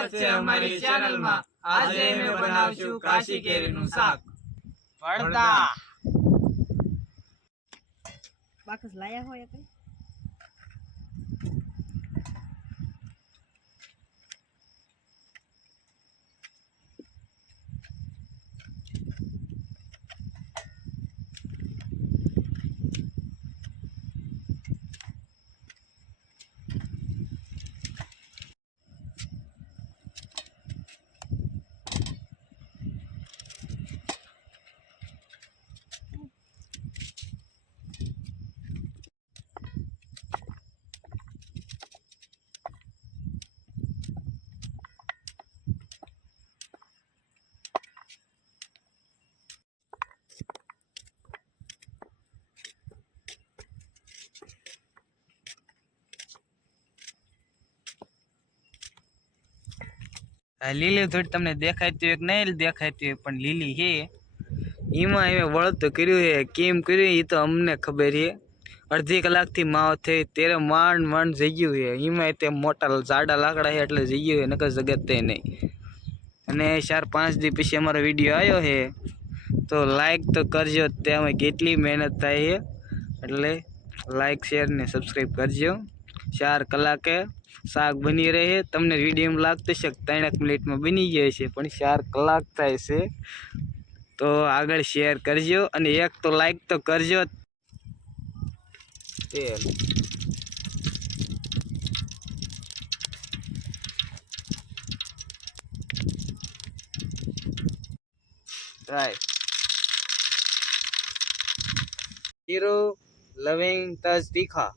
સ્વાગત છે અમારી ચેનલમાં। આજે અમે બનાવશું કાશી કેરીનું શાક। ભરતા બાકસ લાયા હોય કઈ લીલી થોડી તમને દેખાતી હોય કે નહીં દેખાતી હોય, પણ લીલી છે એમાં હવે વળત કર્યું છે। કેમ કર્યું એ તો અમને ખબર છે। અડધી કલાકથી માવ થઈ ત્યારે માંડ માંડ જગ્યું છે। એમાં તે મોટા જાડા લાકડા છે એટલે જગ્યું છે, નકર જગત નહીં। અને 4-5 દી પછી અમારો વિડીયો આવ્યો છે તો લાઈક તો કરજો। તેમાં કેટલી મહેનત થાય છે એટલે લાઈક શેર ને સબસ્ક્રાઈબ કરજો। 4 કલાકે શાક બની રહે છે। તમને વિડીયોમાં લાગતું છે 3 મિનિટમાં બની જાય છે, પણ 4 કલાક થાય છે। તો આગળ શેર કરજો અને એક તો લાઈક તો કરજો। તેલ રાઈ જીરું લવિંગ તજ તીખા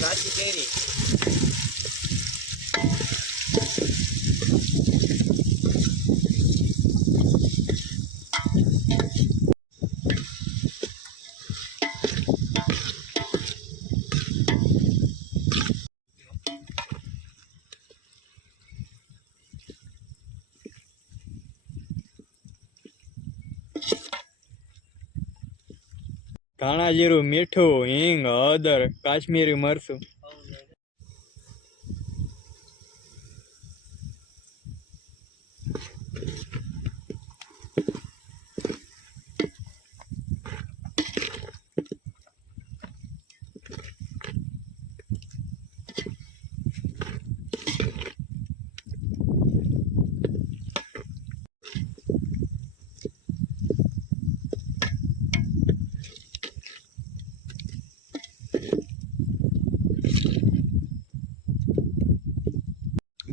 કાચી કેરી ધાણા જીરું મીઠું હિંગ હળદર કાશ્મીરી મરચું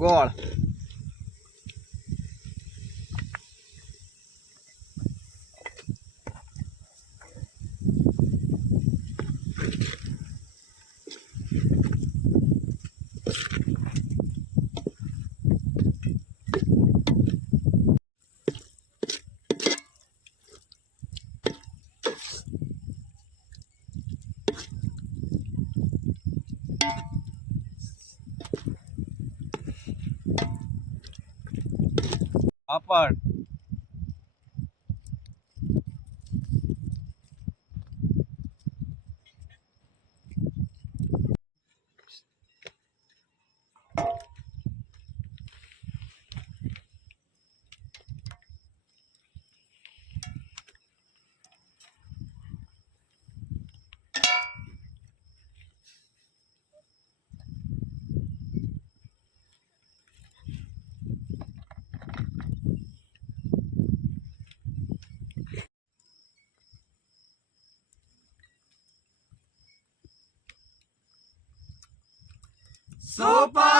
ગોળ પાપડ સોપા